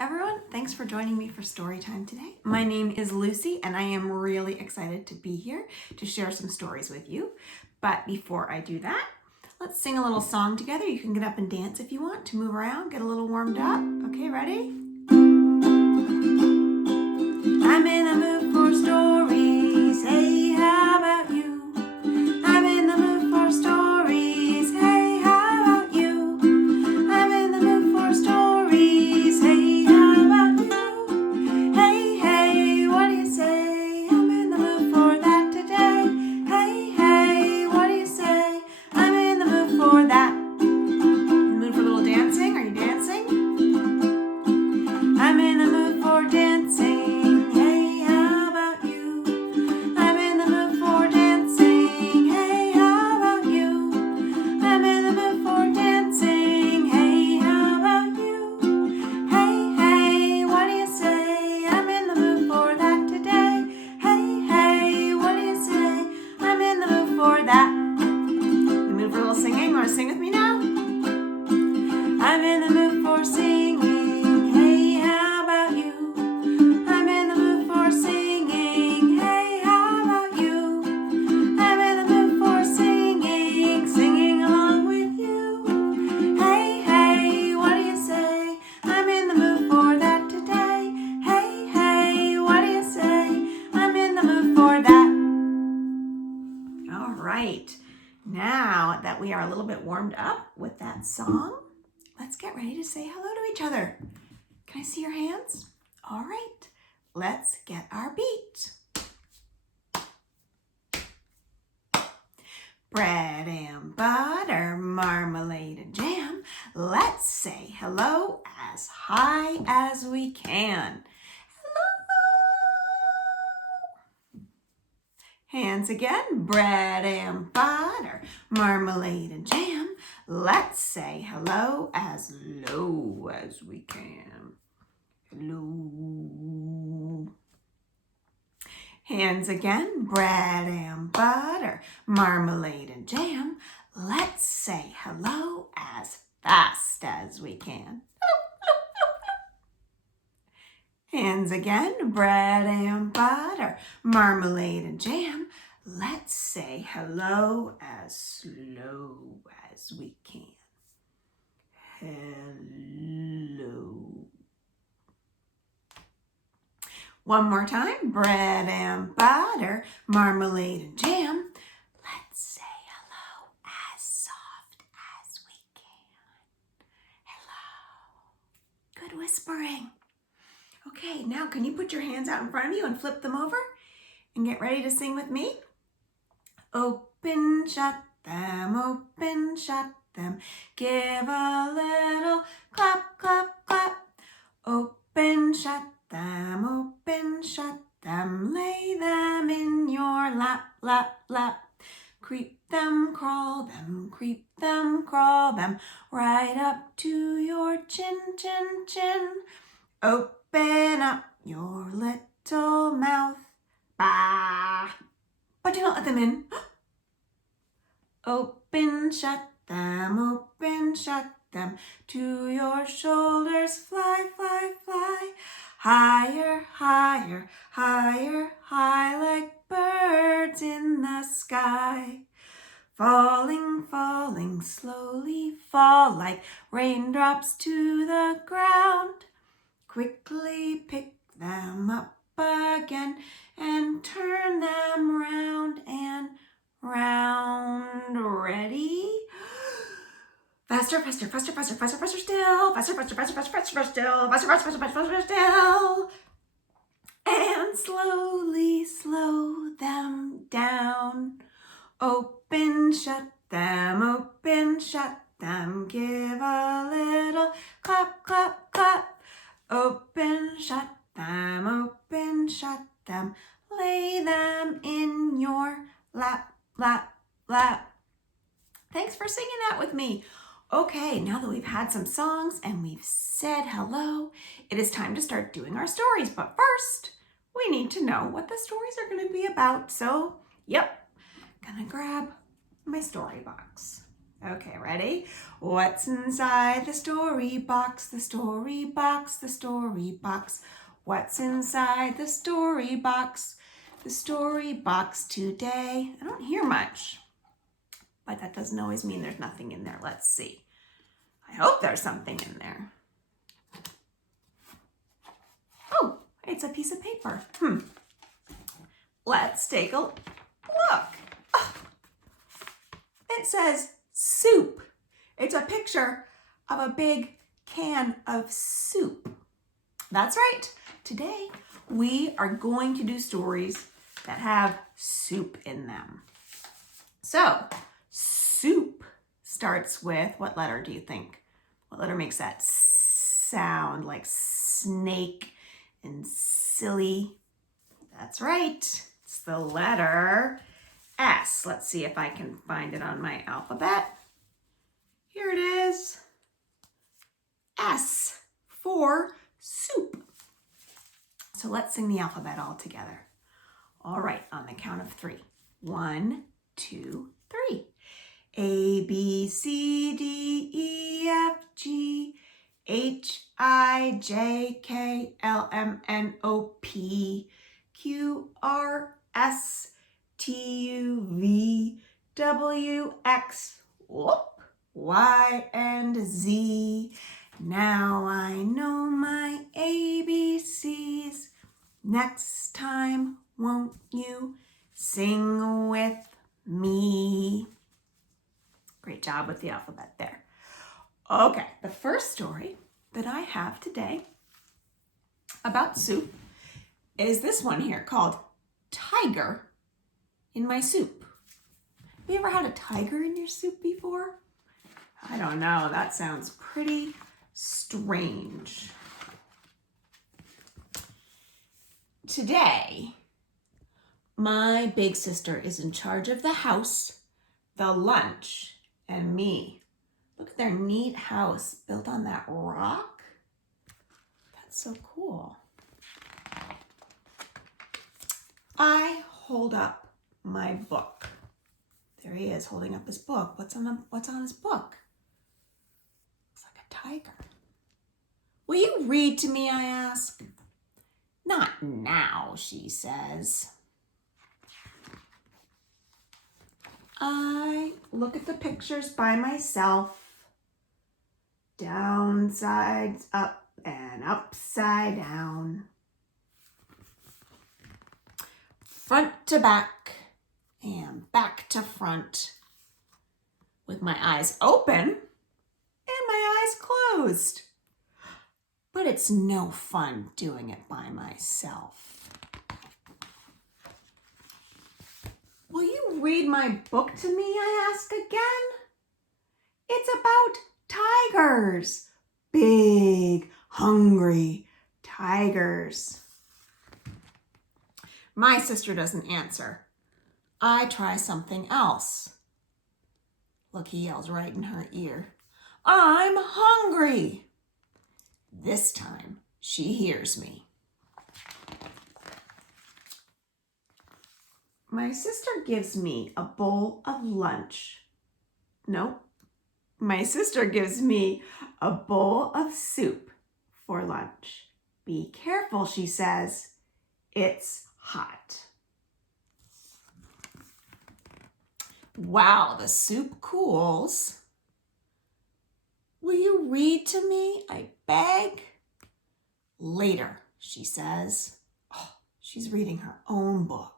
everyone, thanks for joining me for story time today. My name is Lucy and I am really excited to be here to share some stories with you. But before I do that, let's sing a little song together. You can get up and dance if you want to move around, get a little warmed up. Okay, ready? I'm in the mood for stories. Hey, how about you? I'm in the mood for stories. Hey, how about you? I'm in the mood for stories. Hey, how about you? Hey, hey, what do you say? I'm in the mood for that today. Hey, hey, what do you say? I'm in the mood for that. In the mood for a little dancing? Are you dancing? I'm in the mood for dancing. Hey, how about you? I'm in the mood for dancing. Hey, how about you? I'm in the mood for dancing. Hey, how about you? Hey, hey, what do you say? I'm in the mood for that today. Hey, hey, what do you say? I'm in the mood for that. In the mood for a little singing? Want to sing with me now? I'm in the mood for singing. Hey, how about you? I'm in the mood for singing. Hey, how about you? I'm in the mood for singing, singing along with you. Hey, hey, what do you say? I'm in the mood for that today. Hey, hey, what do you say? I'm in the mood for that. All right, now that we are a little bit warmed up with that song, let's get ready to say hello to each other. Can I see your hands? All right, let's get our beat. Bread and butter, marmalade and jam. Let's say hello as high as we can. Hello. Hands again. Bread and butter, marmalade and jam. Let's say hello as low as we can. Hello. Hands again. Bread and butter, marmalade and jam. Let's say hello as fast as we can. Hands again. Bread and butter, marmalade and jam. Let's say hello as slow as we can. Hello. One more time. Bread and butter, marmalade and jam. Let's say hello as soft as we can. Hello. Good whispering. Okay, now can you put your hands out in front of you and flip them over and get ready to sing with me? Open, shut them, open, shut them. Give a little clap, clap, clap. Open, shut them, open, shut them. Lay them in your lap, lap, lap. Creep them, crawl them, creep them, crawl them. Right up to your chin, chin, chin. Open up your little mouth. Bah! But do not let them in. Open, shut them, to your shoulders. Fly, fly, fly. Higher, higher, higher, high like birds in the sky. Falling, falling, slowly fall like raindrops to the ground. Quickly pick them up again and turn them round and round. Ready? Faster, faster, faster, faster, faster, faster still. Faster, faster, faster, faster, faster, faster still. Faster, faster, faster, faster, faster still. And slowly slow them down. Open, shut them, open, shut them. Give a little clap, clap, clap. Open, shut them, lay them in your lap, lap, lap. Thanks for singing that with me. Okay, now that we've had some songs and we've said hello, it is time to start doing our stories. But first, we need to know what the stories are going to be about. So, yep, gonna grab my story box. Okay, ready? What's inside the story box? The story box, the story box. What's inside the story box? The story box today. I don't hear much, but that doesn't always mean there's nothing in there. Let's see. I hope there's something in there. Oh, it's a piece of paper. Let's take a look. Oh, it says soup. It's a picture of a big can of soup. That's right. Today we are going to do stories that have soup in them. So, soup starts with, what letter do you think? What letter makes that sound like snake and silly? That's right. It's the letter S. Let's see if I can find it on my alphabet. Here it is. S for soup. So let's sing the alphabet all together. All right, on the count of 3. 1, 2, 3. A, B, C, D, E, F, G, H, I, J, K, L, M, N, O, P, Q, R, S, T, U, V, W, X, Y, and Z. Now I know my ABCs. Next time, won't you sing with me? Great job with the alphabet there. Okay, the first story that I have today about soup is this one here called Tiger in My Soup. Have you ever had a tiger in your soup before? I don't know, that sounds pretty strange. Today, my big sister is in charge of the house, the lunch, and me. Look at their neat house built on that rock. That's so cool. I hold up my book. There he is holding up his book. What's on his book? Looks like a tiger. Will you read to me, I ask? Not now, she says. I look at the pictures by myself. Down, sides up, and upside down. Front to back, and back to front. With my eyes open, and my eyes closed. But it's no fun doing it by myself. Will you read my book to me, I ask again? It's about tigers. Big, hungry tigers. My sister doesn't answer. I try something else. Look, he yells right in her ear. I'm hungry. This time, she hears me. My sister gives me a bowl of lunch. Nope. My sister gives me a bowl of soup for lunch. Be careful, she says. It's hot. While the soup cools, will you read to me? I beg. Later, she says. Oh, she's reading her own book.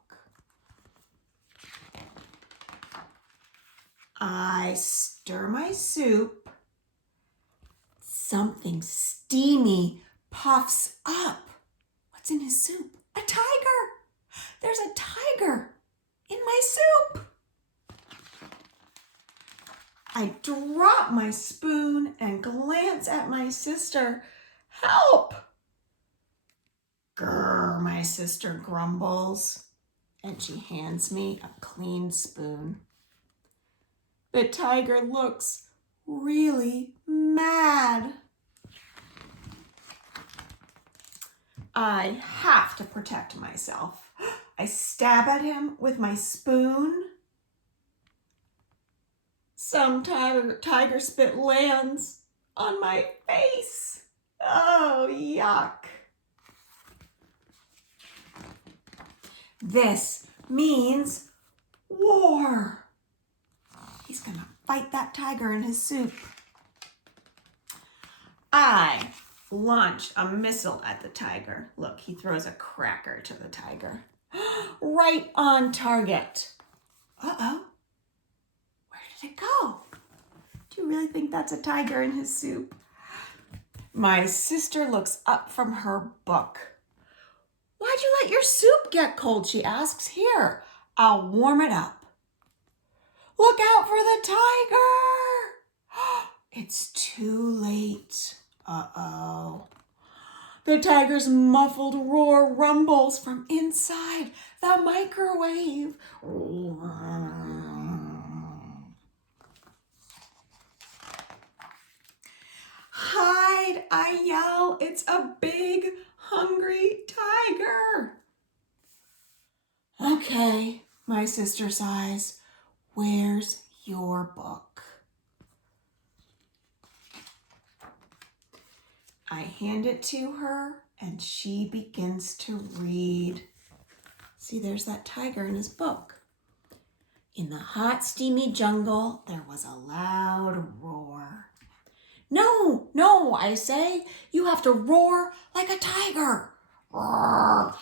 I stir my soup. Something steamy puffs up. What's in his soup? A tiger. There's a tiger in my soup. I drop my spoon and glance at my sister. Help! Grr, my sister grumbles, and she hands me a clean spoon. The tiger looks really mad. I have to protect myself. I stab at him with my spoon. Some tiger spit lands on my face. Oh, yuck. This means war. He's gonna fight that tiger in his soup. I launch a missile at the tiger. Look, he throws a cracker to the tiger. Right on target. Uh-oh. Where did it go? Do you really think that's a tiger in his soup? My sister looks up from her book. Why'd you let your soup get cold? She asks. Here, I'll warm it up. Look out for the tiger. It's too late. Uh-oh. The tiger's muffled roar rumbles from inside the microwave. Hide, I yell. It's a big, hungry tiger. Okay, my sister sighs. Where's your book? I hand it to her and she begins to read. See, there's that tiger in his book. In the hot, steamy jungle, there was a loud roar. No, no, I say, you have to roar like a tiger. Roar.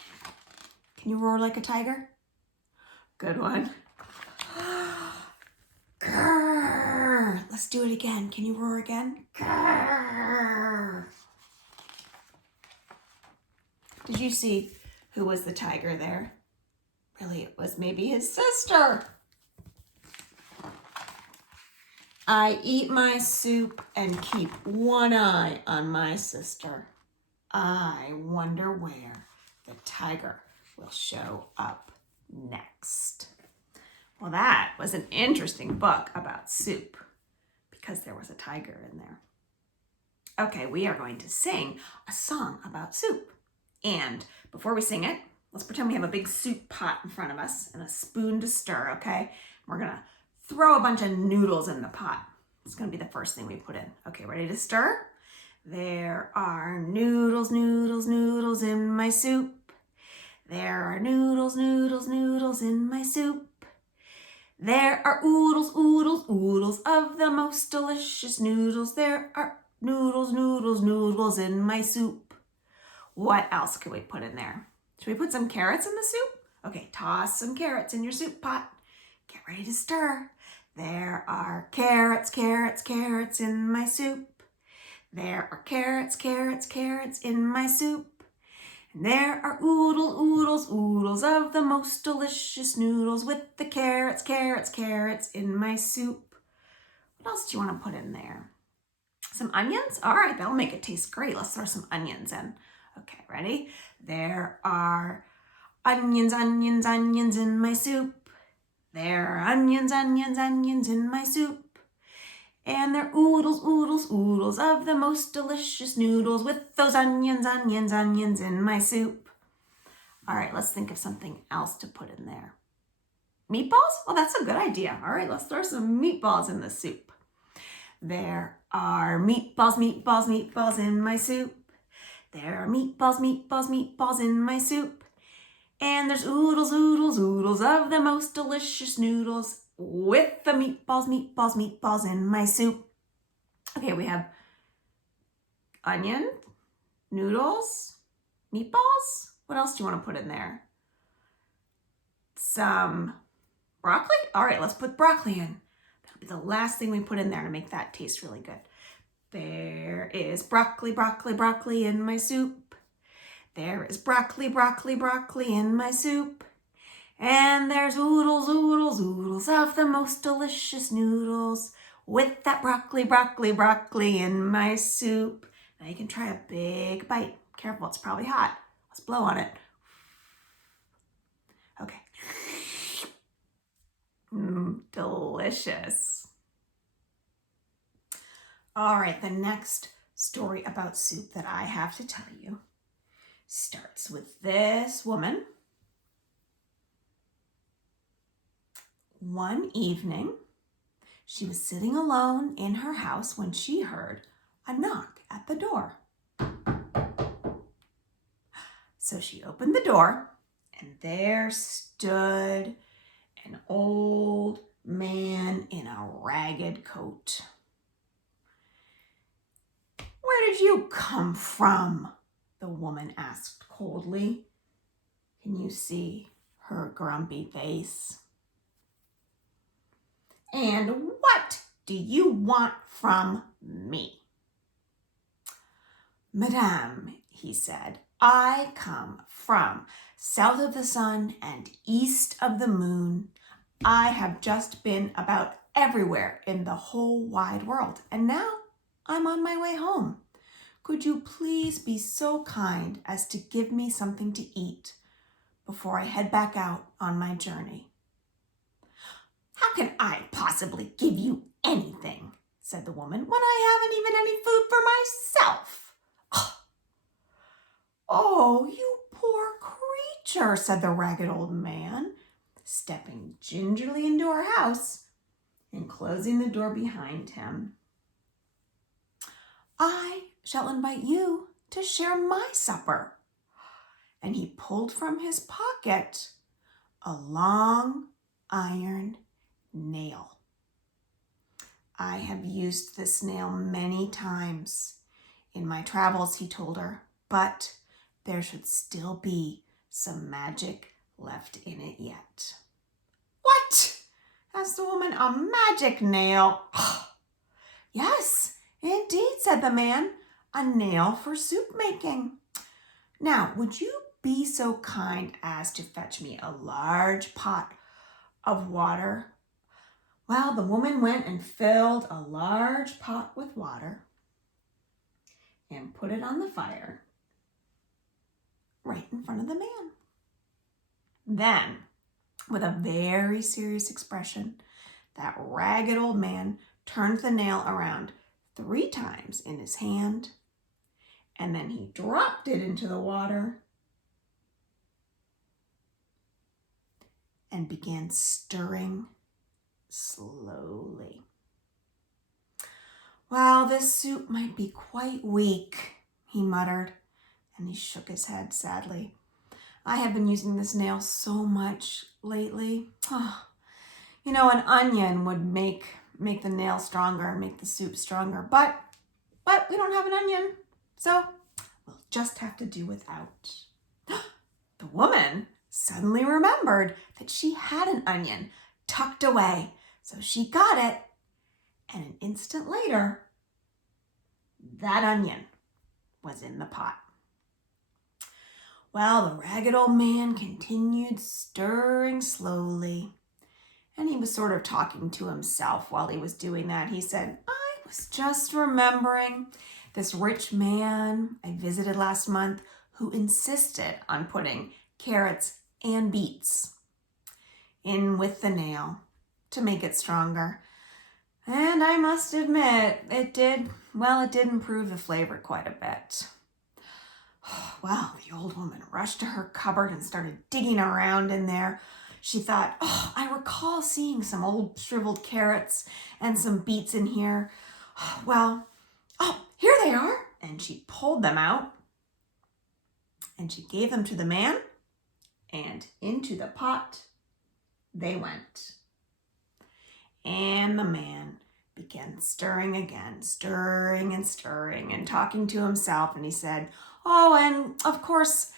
Can you roar like a tiger? Good one. Grrr. Let's do it again. Can you roar again? Grrr. Did you see who was the tiger there? Really, it was maybe his sister. I eat my soup and keep one eye on my sister. I wonder where the tiger will show up next. Well, that was an interesting book about soup because there was a tiger in there. Okay, we are going to sing a song about soup. And before we sing it, let's pretend we have a big soup pot in front of us and a spoon to stir, okay? We're gonna throw a bunch of noodles in the pot. It's gonna be the first thing we put in. Okay, ready to stir? There are noodles, noodles, noodles in my soup. There are noodles, noodles, noodles in my soup. There are oodles, oodles, oodles of the most delicious noodles. There are noodles, noodles, noodles in my soup. What else could we put in there? Should we put some carrots in the soup? Okay, toss some carrots in your soup pot. Get ready to stir. There are carrots, carrots, carrots in my soup. There are carrots, carrots, carrots in my soup. And there are oodles, oodles, oodles of the most delicious noodles with the carrots, carrots, carrots in my soup. What else do you want to put in there? Some onions? All right, that'll make it taste great. Let's throw some onions in. Okay, ready? There are onions, onions, onions in my soup. There are onions, onions, onions in my soup. And they're oodles, oodles, oodles of the most delicious noodles with those onions, onions, onions in my soup. All right, let's think of something else to put in there. Meatballs? Well, that's a good idea. All right, let's throw some meatballs in the soup. There are meatballs, meatballs, meatballs in my soup. There are meatballs, meatballs, meatballs in my soup. And there's oodles, oodles, oodles of the most delicious noodles with the meatballs, meatballs, meatballs in my soup. Okay, we have onion, noodles, meatballs. What else do you want to put in there? Some broccoli? All right, let's put broccoli in. That'll be the last thing we put in there to make that taste really good. There is broccoli, broccoli, broccoli in my soup. There is broccoli, broccoli, broccoli in my soup. And there's oodles, oodles, oodles of the most delicious noodles with that broccoli, broccoli, broccoli in my soup. Now you can try a big bite. Careful, it's probably hot. Let's blow on it. Okay. Delicious. All right, the next story about soup that I have to tell you starts with this woman. One evening, She was sitting alone in her house when she heard a knock at the door. So she opened the door, and there stood an old man in a ragged coat. "Where did you come from?" the woman asked coldly. Can you see her grumpy face? "And what do you want from me?" "Madame," he said, "I come from south of the sun and east of the moon. I have just been about everywhere in the whole wide world, and now I'm on my way home. Could you please be so kind as to give me something to eat before I head back out on my journey?" "How can I possibly give you anything," said the woman, "when I haven't even any food for myself?" "Oh, you poor creature," said the ragged old man, stepping gingerly into her house and closing the door behind him. "I shall invite you to share my supper." And he pulled from his pocket a long iron nail. "I have used this nail many times in my travels," he told her, "but there should still be some magic left in it yet." "What?" asked the woman. "A magic nail?" "Yes, indeed," said the man. "A nail for soup making. Now, would you be so kind as to fetch me a large pot of water?" Well, the woman went and filled a large pot with water and put it on the fire right in front of the man. Then, with a very serious expression, that ragged old man turned the nail around 3 times in his hand, and then he dropped it into the water and began stirring slowly. "Well, this soup might be quite weak," he muttered, and he shook his head sadly. "I have been using this nail so much lately. An onion would make the nail stronger, make the soup stronger, but we don't have an onion, so we'll just have to do without." The woman suddenly remembered that she had an onion tucked away, so she got it, and an instant later, that onion was in the pot. Well, the ragged old man continued stirring slowly, and he was sort of talking to himself while he was doing that. He said, "I was just remembering this rich man I visited last month who insisted on putting carrots and beets in with the nail to make it stronger. And I must admit, it did improve the flavor quite a bit." Well, the old woman rushed to her cupboard and started digging around in there. She thought, "I recall seeing some old shriveled carrots and some beets in here. Well, here they are." And she pulled them out and she gave them to the man, and into the pot they went. And the man began stirring again, stirring and stirring and talking to himself. And he said, "And of course,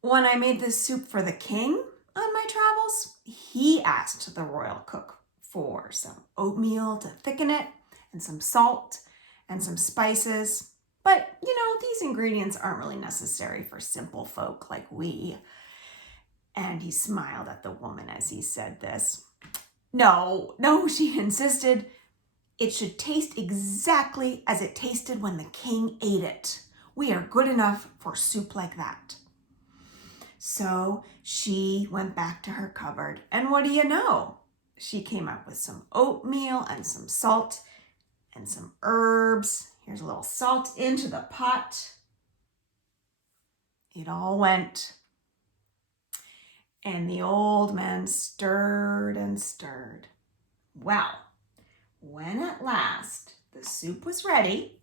when I made this soup for the king on my travels, he asked the royal cook for some oatmeal to thicken it and some salt and some spices. But, these ingredients aren't really necessary for simple folk like we." And he smiled at the woman as he said this. No, she insisted. "It should taste exactly as it tasted when the king ate it. We are good enough for soup like that." So she went back to her cupboard, and what do you know? She came up with some oatmeal and some salt and some herbs. Here's a little salt into the pot. It all went. And the old man stirred and stirred. Well, when at last the soup was ready,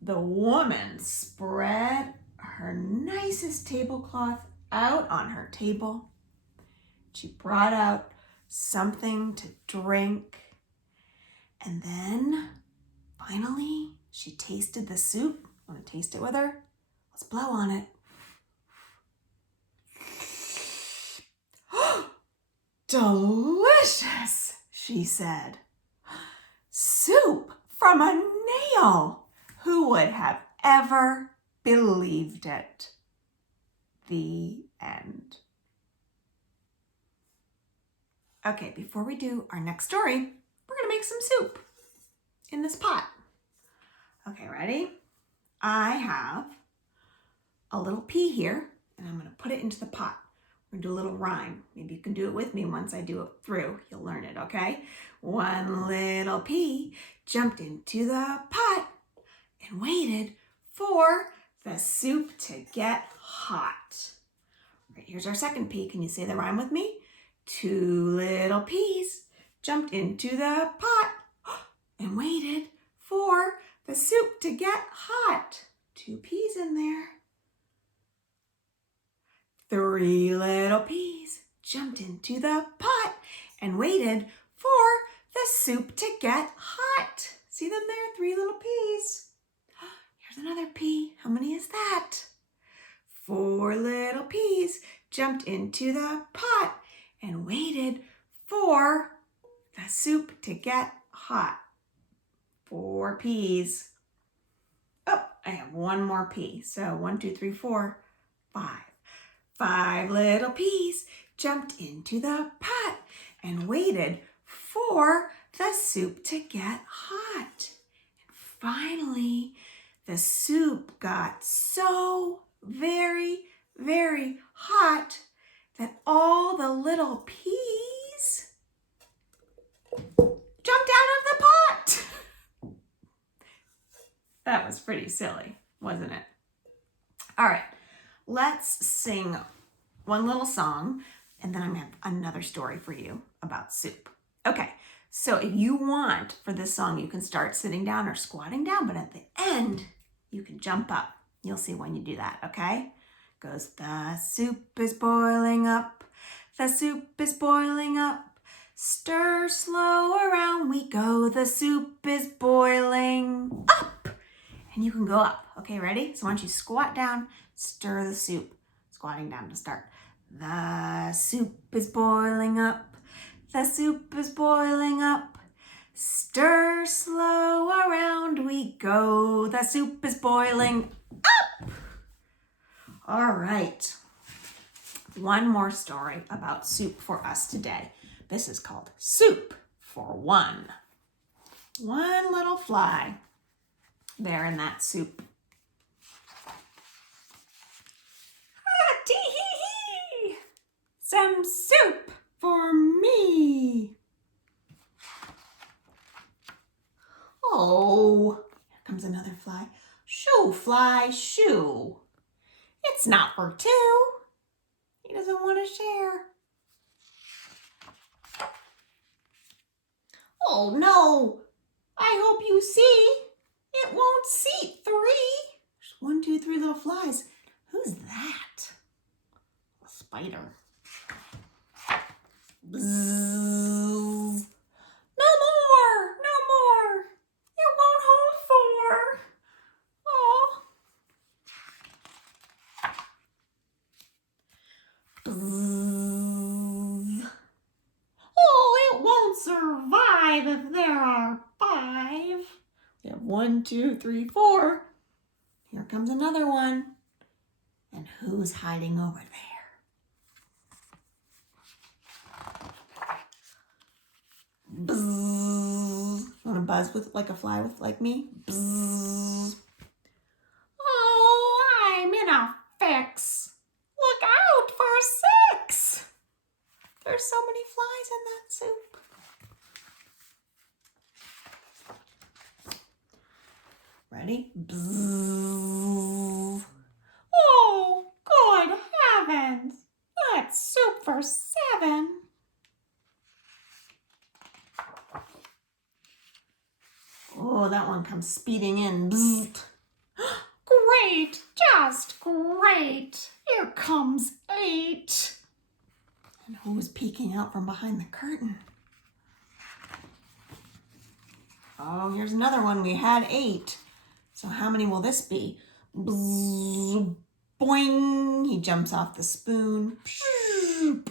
the woman spread her nicest tablecloth out on her table. She brought out something to drink, and then finally she tasted the soup. Want to taste it with her? Let's blow on it. Delicious, she said. Soup from a nail. Who would have ever believed it? The end. Okay, before we do our next story, we're going to make some soup in this pot. Okay, ready? I have a little pea here, and I'm going to put it into the pot. We're going to do a little rhyme. Maybe you can do it with me once I do it through. You'll learn it, okay? One little pea jumped into the pot and waited for the soup to get hot. All right, here's our second pea. Can you say the rhyme with me? Two little peas jumped into the pot and waited for the soup to get hot. Two peas in there. Three little peas jumped into the pot and waited for the soup to get hot. See them there? Three little peas. Here's another pea. How many is that? Four little peas jumped into the pot and waited for the soup to get hot. Four peas. Oh, I have one more pea. So 1, 2, 3, 4, 5. Five little peas jumped into the pot and waited for the soup to get hot. And finally, the soup got so very, very hot that all the little peas jumped out of the pot. That was pretty silly, wasn't it? All right, let's sing one little song, and then I'm going to have another story for you about soup. Okay, so if you want for this song, you can start sitting down or squatting down, but at the end, you can jump up. You'll see when you do that, okay? It goes, the soup is boiling up. The soup is boiling up. Stir slow, around we go. The soup is boiling up. And you can go up. Okay, ready? So why don't you squat down, stir the soup. Squatting down to start. The soup is boiling up. The soup is boiling up. Stir slow, around we go. The soup is boiling up. All right. One more story about soup for us today. This is called Soup for One. One little fly there in that soup. Ah, tee-hee-hee! Some soup for me. Oh, here comes another fly. Shoo, fly, shoo. It's not for two. He doesn't want to share. Oh no, I hope you see. It won't seat three. There's 1, 2, 3 little flies. Who's that? A spider. Bzzz. No more, no more. It won't hold 4. Oh. Bzzz. Oh, it won't survive if there are 5. We have 1, 2, 3, 4. Here comes another one. And who's hiding over there? Bzzz. Want to buzz with like a fly with like me? Bzzz. Oh, I'm in a fix. Look out for 6. There's so many flies in that soup. Ready? Bzzz. Oh, good heavens. That's soup for 7. comes speeding in. Bzzzt. Great, just great. Here comes 8. And who's peeking out from behind the curtain? Oh, here's another one. We had 8. So how many will this be? Bzzz, boing. He jumps off the spoon. Pshh,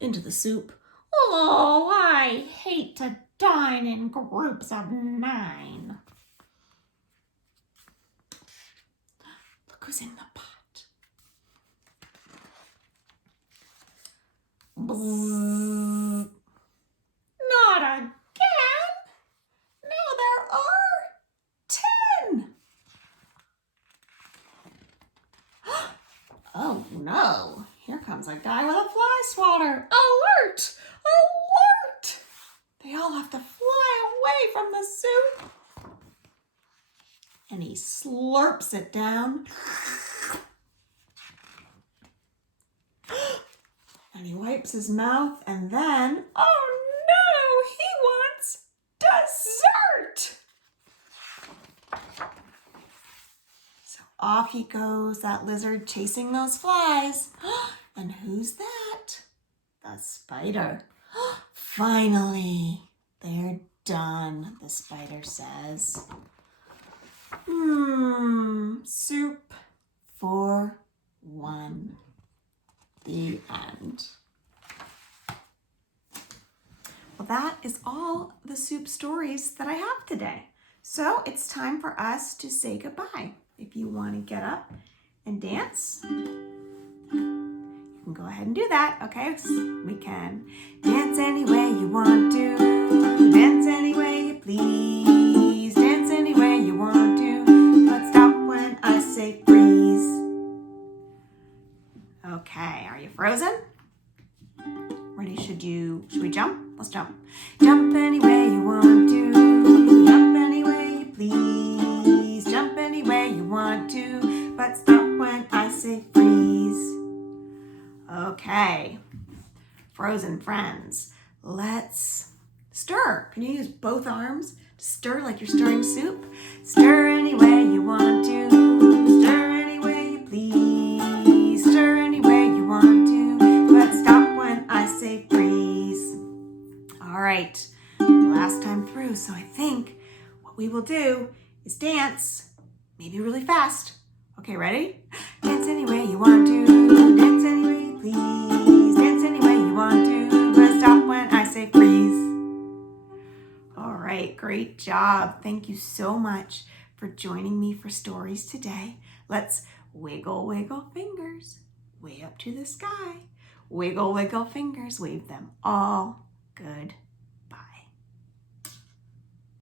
into the soup. Oh, I hate to dine in groups of 9. Look who's in the pot. Bzzz. Not again. Now there are 10. Oh no, here comes a guy with a fly swatter. Alert! Alert! They all have to fly away from the soup. And he slurps it down. And he wipes his mouth and then, oh no, he wants dessert. So off he goes, that lizard chasing those flies. And who's that? The spider. Finally, they're done, the spider says. Soup for 1. The end. Well, that is all the soup stories that I have today. So it's time for us to say goodbye. If you want to get up and dance, you can go ahead and do that, okay? We can dance any way you want to, dance any way you please, dance any way you want to, but stop when I say freeze. Okay, are you frozen? Ready? Should we jump? Let's jump. Jump any way you want to, jump any way you please, jump any way you want to, but stop when I say freeze. Okay, frozen friends, let's stir. Can you use both arms to stir like you're stirring soup? Stir any way you want to, stir any way you please, stir any way you want to, but stop when I say freeze. All right, last time through, so I think what we will do is dance, maybe really fast. Okay, ready? Dance any way you want to, dance any way you please, dance any way you want to, but stop when I say freeze. All right, great job. Thank you so much for joining me for stories today. Let's wiggle, wiggle fingers way up to the sky. Wiggle, wiggle fingers, wave them all